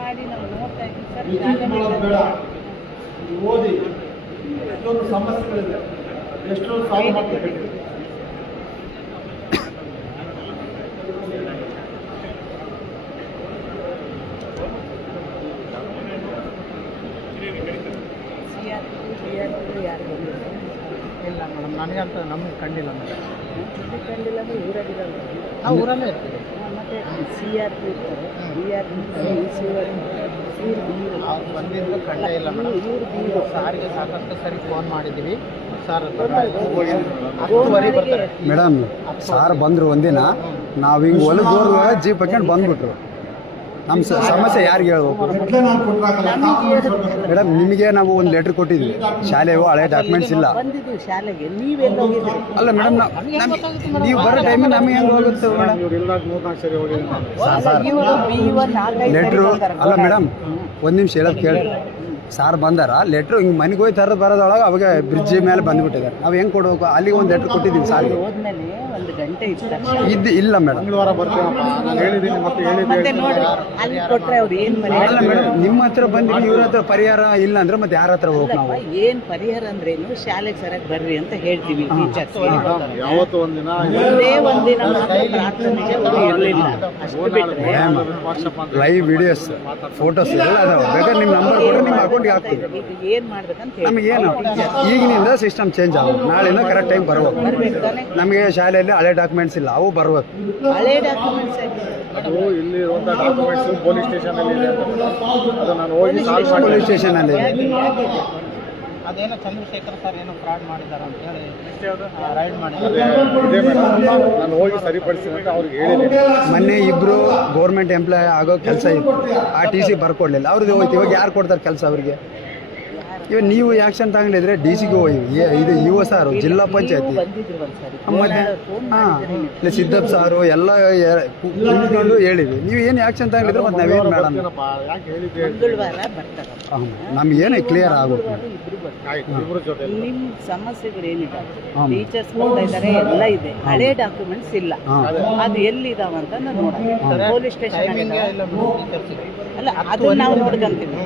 ಮಾಡಿ ನಾವು ನೋಡ್ತಾ ಇದ್ದೀವಿ ಬೇಡ. ಓದಿ ಎಷ್ಟೊಂದು ಸಮಸ್ಯೆಗಳಿದೆ, ಎಷ್ಟೊಂದು ಸಾಲ್ವ್ ಮಾಡ್ಬೇಕು. ಇಲ್ಲ ಮೇಡಮ್, ನನಗಂತ ನಮಗೆ ಕಂಡಿಲ್ಲ ಮೇಡಮ್. ಕಂಡಿಲ್ಲ ಅಂದರೆ ಊರಾಗಿರಲ್ಲ, ನಾವು ಊರಲ್ಲೇ ಇರ್ತೀವಿ. ಮತ್ತು CRP ಇರ್ತಾರೆ, ಅವ್ರು ಬಂದಿದ್ದು ಕಂಡೇ ಇಲ್ಲ ಮೇಡಮ್. ಸಾರಿಗೆ ಸಾಕಷ್ಟು ಸರಿ ಫೋನ್ ಮಾಡಿದ್ದೀವಿ ಸರ್. ಮೇಡಮ್ ಸಾರ್ ಬಂದರು ಒಂದಿನ ನಾವು ಹಿಂಗೆ ಹೊಲದವ್ರು ಜೀಪ್ ಹಾಕೊಂಡು ಬಂದ್ಬಿಟ್ರು. ನಮ್ಮ ಸಮಸ್ಯೆ ಯಾರಿಗೆ ಹೇಳ್ಬೇಕು ಮೇಡಮ್? ನಿಮಗೆ ನಾವು ಒಂದು ಲೆಟ್ರ್ ಕೊಟ್ಟಿದ್ವಿ, ಶಾಲೆಯು ಹಳೆ ಡಾಕ್ಯುಮೆಂಟ್ಸ್ ಇಲ್ಲ. ಬಂದಿದ್ದೀವಿ ಶಾಲೆಗೆ, ನೀವೆಲ್ಲ ಹೋಗಿದ್ರಿ? ಅಲ್ಲ ಮೇಡಮ್, ನೀವು ಬರೋ ಟೈಮಿಗೆ ನಮಗೆ ಹೆಂಗೆ ಹೋಗುತ್ತೆ ಮೇಡಮ್? ಲೆಟ್ರು ಅಲ್ಲ ಮೇಡಮ್, ಒಂದು ನಿಮಿಷ ಹೇಳೋದು ಕೇಳಿ. ಸಾರ್ ಬಂದಾರ, ಲೆಟ್ರು ಹಿಂಗೆ ಮನೆಗೆ ಹೋಗಿ ತರೋದು ಬರೋದೊಳಗೆ ಅವಾಗ ಬ್ರಿಡ್ಜ್ ಮೇಲೆ ಬಂದುಬಿಟ್ಟಿದ್ದಾರೆ. ನಾವು ಹೆಂಗೆ ಕೊಡ್ಬೇಕು? ಅಲ್ಲಿಗೆ ಒಂದು ಲೆಟ್ರ್ ಕೊಟ್ಟಿದ್ದೀವಿ ಸಾರಿಗೆ. ಹೋದ್ಮೇಲೆ ಒಂದು ಗಂಟೆ ಇಲ್ಲ ಮೇಡಮ್. ಮಂಗಳವಾರ ಬರ್ತೀವಿ ಮತ್ತೆ ನೋಡಿ ಅಲ್ಲಿ ಕೊಟ್ಟರೆ ಅವ್ರು ಏನು ಅಲ್ಲ ಮೇಡಮ್, ನಿಮ್ಮ ಹತ್ರ ಬಂದಿವಿ, ಇವ್ರ ಹತ್ರ ಪರಿಹಾರ ಇಲ್ಲ ಅಂದ್ರೆ ಮತ್ತೆ ಯಾರ ಹತ್ರ ಹೋಗ್ಬೇಕು ನಾವು? ಏನು ಪರಿಹಾರ ಅಂದ್ರೇನು, ಶಾಲೆಗೆ ಸರಿಯಾಗಿ ಬರ್ರಿ ಅಂತ ಹೇಳ್ತೀವಿ ಟೀಚರ್ಸ್. ಯಾವತ್ತು ಒಂದಿನ ಒಂದಿನ ಮಾತ್ರ ಪ್ರಾರ್ಥನೆಗೆ ಅವರು ಇರಲಿಲ್ಲ, ಅಷ್ಟು ಬಿಟ್ಟರೆ ಲೈವ್ ವಿಡಿಯೋಸ್ ಫೋಟೋಸ್ ಎಲ್ಲ ಅದಾವೆ. ಬೇಕಾದ್ರೆ ನಿಮ್ಮ ನಂಬರ್ ಕೊಟ್ಟರೆ ನಿಮ್ಮ ಅಕೌಂಟ್ಗೆ ಹಾಕ್ತೀವಿ. ಈಗ ಏನು ಮಾಡ್ಬೇಕಂತ ಹೇಳಿ ನಮಗೇನು ಈಗಿನಿಂದ ಸಿಸ್ಟಮ್ ಚೇಂಜ್ ಆಗೋದು, ನಾಳೆಯಿಂದ ಕರೆಕ್ಟ್ ಟೈಮ್ ಬರ್ಬೇಕು. ನಮಗೆ ಶಾಲೆಯಲ್ಲಿ ಹಳೆ ಡಾಕ್ಯುಮೆಂಟ್ಸ್ ಇಲ್ಲ, ಅವು ಬರ್ಬೇಕು. ಹಳೆ ಡಾಕ್ಯುಮೆಂಟ್ಸ್ ಅದು ಇಲ್ಲಿ ಇರುವಂಥ ಡಾಕ್ಯುಮೆಂಟ್ಸ್ ಪೊಲೀಸ್ ಸ್ಟೇಷನಲ್ಲಿ ಇದೆ ಅಂತ ಅದು ನಾನು ಹೋಗಿ ಸಾಲ್ವ್ ಮಾಡಿ ಪೊಲೀಸ್ ಸ್ಟೇಷನಲ್ಲಿ ಅದೇನೋ ಚಂದ್ರಶೇಖರ್ ಸರ್ ಏನೋ ಫ್ರಾಡ್ ಮಾಡಿದ್ದಾರೆ ಅಂತ ಹೇಳಿ ರೈಡ್ ಮಾಡಿ ಇದೇ ಮೇಡಮ್, ನಾನು ಹೋಗಿ ಸರಿಪಡಿಸ್ತೀನಿ ಅಂತ ಅವ್ರಿಗೆ ಹೇಳಿದೆ. ಮೊನ್ನೆ ಇಬ್ಬರು ಗೌರ್ಮೆಂಟ್ ಎಂಪ್ಲಾಯ್ ಆಗೋ ಕೆಲಸ ಇತ್ತು, ಆ TC ಬರ್ಕೊಡ್ಲಿಲ್ಲ. ಅವ್ರದ್ದು ಹೋಯ್ತು. ಇವಾಗ ಯಾರು ಕೊಡ್ತಾರೆ ಕೆಲಸ ಅವ್ರಿಗೆ? ಇವಾಗ ನೀವು ಆ್ಯಕ್ಷನ್ ತಗೊಂಡಿದ್ರೆ DC ಗೆ ಹೋಗಿ, ಇದು UO ಸಾರು, ಜಿಲ್ಲಾ ಪಂಚಾಯತಿ, ಮತ್ತೆ ಇಲ್ಲ ಸಿದ್ದಪ್ಪ ಸಾರು ಎಲ್ಲ ಕುಳಿತುಕೊಂಡು ಹೇಳಿವಿ. ನೀವು ಏನು ಆ್ಯಕ್ಷನ್ ತಗೊಂಡಿದ್ರೆ ಮತ್ತೆ ನಾವೇನು ಮೇಡಮ್? ಯಾಕೆ ಹೇಳಿದ್ದೆ? ಮಂಗಳವಾರ ಬರ್ತಾರೆ. ನಮಗೇನು ಕ್ಲಿಯರ್ ಆಗುತ್ತೆ. ಇಬ್ಬರ ಜೊತೆ ನಿಮ್ಮ ಸಮಸ್ಯೆಗಳು ಏನಿದೆ, ಟೀಚರ್ಸ್ ಬರ್ತಾ ಇದ್ದಾರೆ, ಎಲ್ಲ ಇದೆ. ಹಳೆ ಡಾಕ್ಯುಮೆಂಟ್ಸ್ ಇಲ್ಲ, ಅದು ಎಲ್ಲಿದಾವಂತ ನೋಡೋಣ. ಪೊಲೀಸ್ ಸ್ಟೇಷನ್ ಅಲ್ಲ, ಅದು ನಾವು ನೋಡ್ಕೊಂತೀವಿ.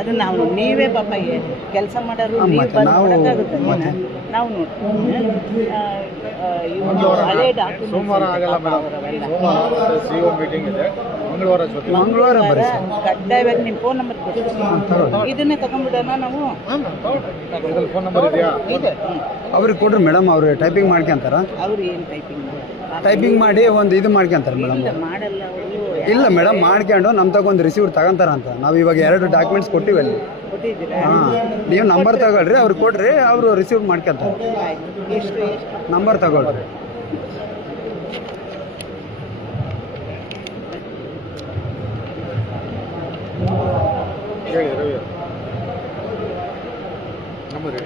ಅದು ನಾವು ನೀವೇ ಪಾಪ ಕೆಲಸ ಮಾಡೋರು ನೀವು ಬಂದಾಗುತ್ತೆ, ನಾವು ನೋಡ್ತೀವಿ. ಹಳೆ ಡಾಕ್ಯುಮೆಂಟ್ಸ್ ಸೋಮವಾರ ಆಗಲ್ಲ ಮೇಡಮ್, ಸೋಮವಾರ CO ಮೀಟಿಂಗ್ ಇದೆ, ಮಂಗಳವಾರ ಬರ್ರಿ. ಕಡ್ಡಾಯವಾಗಿ ನಿಮ್ಮ ಫೋನ್ ನಂಬರ್ ಕೊಡ್ತೀವಿ, ಇದನ್ನೇ ತಗೊಂಡ್ಬಿಡೋಣ ನಾವು. ಫೋನ್ ನಂಬರ್ ಇದೆಯಾ? ಅವ್ರಿಗೆ ಕೊಡ್ರಿ ಮೇಡಮ್, ಅವ್ರು ಟೈಪಿಂಗ್ ಮಾಡ್ಕೊಂತಾರ. ಅವ್ರು ಏನು ಟೈಪಿಂಗ್ ಮಾಡಿ ಒಂದು ಇದು ಮಾಡ್ಕೊಂತಾರೆ ಮೇಡಮ್. ಮಾಡಲ್ಲ ಅವರು. ಇಲ್ಲ ಮೇಡಮ್, ಮಾಡ್ಕೊಂಡು ನಮ್ಮ ತಗೊಂಡು ರಿಸೀವ್ ತಗೊಂತಾರಂತ. ನಾವು ಇವಾಗ 2 ಡಾಕ್ಯುಮೆಂಟ್ಸ್ ಕೊಟ್ಟಿವಿ ಅಲ್ಲಿ. ಹಾಂ, ನೀವು ನಂಬರ್ ತಗೊಳ್ರಿ, ಅವ್ರಿಗೆ ಕೊಡ್ರಿ, ಅವರು ರಿಸೀವ್ ಮಾಡ್ಕೊಂತಾರೆ. ನಂಬರ್ ತಗೊಳ್ರಿ. ಹೇಳಿ ರವಿ ನಂಬರ್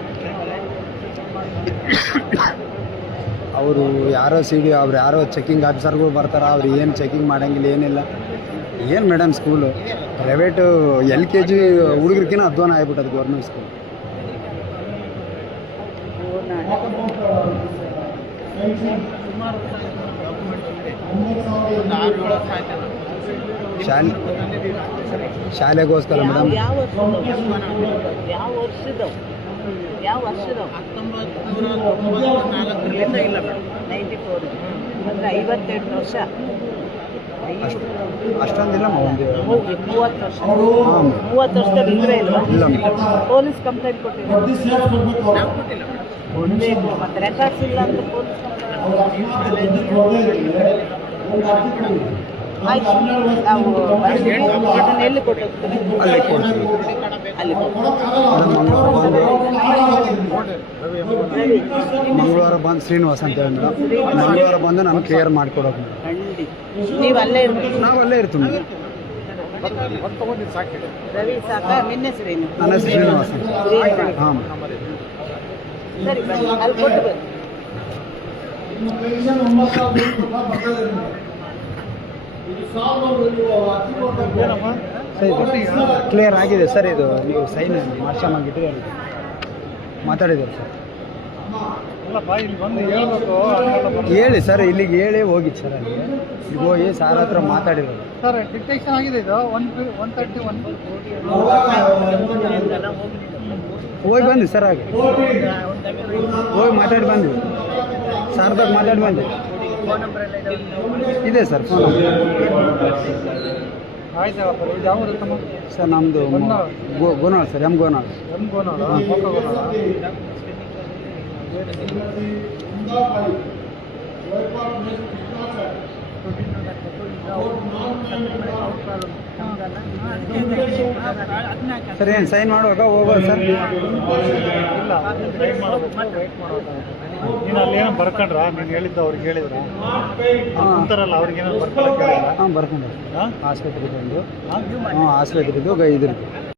ಅವರು ಯಾರೋ CD, ಅವ್ರು ಯಾರೋ ಚೆಕಿಂಗ್ ಆಫೀಸರ್ಗಳು ಬರ್ತಾರೆ. ಅವ್ರು ಏನು ಚೆಕಿಂಗ್ ಮಾಡೋಂಗಿಲ್ಲ, ಏನಿಲ್ಲ. ಏನು ಮೇಡಮ್, ಸ್ಕೂಲು ಪ್ರೈವೇಟು LKG ಹುಡುಗರಿಗಿನ ಅಧ್ವಾನ ಆಗ್ಬಿಟ್ಟದು ಗೌರ್ಮೆಂಟ್ ಸ್ಕೂಲ್. ಶಾಲೆಗೋಸ್ಕರ ಮೇಡಮ್. ಯಾವ ವರ್ಷದವು 1994 ಇಲ್ಲ ಮೇಡಮ್, 94 ಅಂದರೆ 52 ವರ್ಷ. ಅಷ್ಟೊಂದಿಲ್ಲ, 30 ವರ್ಷ. 30 ವರ್ಷದಲ್ಲಿ ಇದ್ರೆ ಇಲ್ವಾ? ಪೊಲೀಸ್ ಕಂಪ್ಲೇಂಟ್ ಕೊಟ್ಟಿಲ್ಲ, ಕೊಡಬೇಕು. ಮತ್ತು ರೆಕಾರ್ಡ್ಸ್ ಇಲ್ಲ ಅಂತ ಪೊಲೀಸ್ ಆಯ್ತು. ನಾವು ಎಲ್ಲಿ ಕೊಟ್ಟೋಗ್ತೀವಿ? ಅಲ್ಲಿ ಕೊಡ್ತೀವಿ. ಅಲ್ಲಿ ಮಂಗಳವಾರ ಬಂದು ಶ್ರೀನಿವಾಸ್ ಅಂತ ಹೇಳಿ ಮೇಡಮ್, ಮಂಗಳವಾರ ಬಂದು ನಾನು ಕ್ಲಿಯರ್ ಮಾಡಿಕೊಡೋದು ಮೇಡಮ್. ಖಂಡಿತ ನೀವು ಅಲ್ಲೇ ಇರ್ತೀವಿ. ನಾವು ಅಲ್ಲೇ ಇರ್ತೀವಿ ಮೇಡಮ್. ರವಿ ಸಾಕ? ನಿನ್ನ ಹೆಸರೇನು? ನನ್ನ ಹೆಸರು ಶ್ರೀನಿವಾಸ್. ಹಾಂ, ಸರಿ ಬನ್ನಿ, ಅಲ್ಲಿ ಕೊಟ್ಟು ಬನ್ನಿ. ಕ್ಲಿಯರ್ ಆಗಿದೆ ಸರ್. ಇದು ನೀವು ಸೈನ್ ಮಾಡ್ಸೋಮಾಗಿಟ್ಟು ಮಾತಾಡಿದ್ದೀರಿ ಸರ್. ಹೇಳಿ ಸರ್, ಇಲ್ಲಿಗೆ ಹೇಳಿ ಹೋಗಿದ್ದು ಸರ್. ಅಲ್ಲಿಗೆ ಈಗ ಹೋಗಿ ಸಾರ್ ಹತ್ರ ಮಾತಾಡಿರೋದು. ಸರ್ ಡಿಟೆಕ್ಷನ್ ಆಗಿದೆ ಇದು 131 ಹೋಗಿ ಬಂದ್ವಿ ಸರ್ ಹಾಗೆ ಹೋಗಿ ಮಾತಾಡಿ ಬಂದ್ವಿ ಸಾರ್ದಾಗ ಮಾತಾಡಿ ಬಂದ್ವಿ ಇದೆ ಸರ್ ಫೋನ್ ಆಯ್ತು ಇದು ಯಾವ ತಮ್ಮ ಸರ್ ನಮ್ಮದು ಗೋನಾಳ್ ಸರ್ ಗೋನಾಳ್ ಗೋನಾಳ ಗೋನಾಳ ಸರ್ ಏನು ಸೈನ್ ಮಾಡುವಾಗ ಹೋಗೋದು ಸರ್ ಇಲ್ಲ ವೇಟ್ ನೀನು ಅಲ್ಲಿ ಏನೋ ಬರ್ಕೊಂಡ್ರ ನೀನು ಹೇಳಿದ್ದ ಅವ್ರಿಗೆ ಹೇಳಿದ್ರ ಅಂತಾರಲ್ಲ ಅವ್ರಿಗೆ ಏನೋ ಬರ್ಕೊಳ್ಳೋಕೆ ಹಾಂ ಬರ್ಕೊಂಡು ಹಾಂ ಆಸ್ಪತ್ರೆಗೆ ಬಂದು ಹಾಂ ಆಸ್ಪತ್ರೆದು ಇದ್ರದ್ದು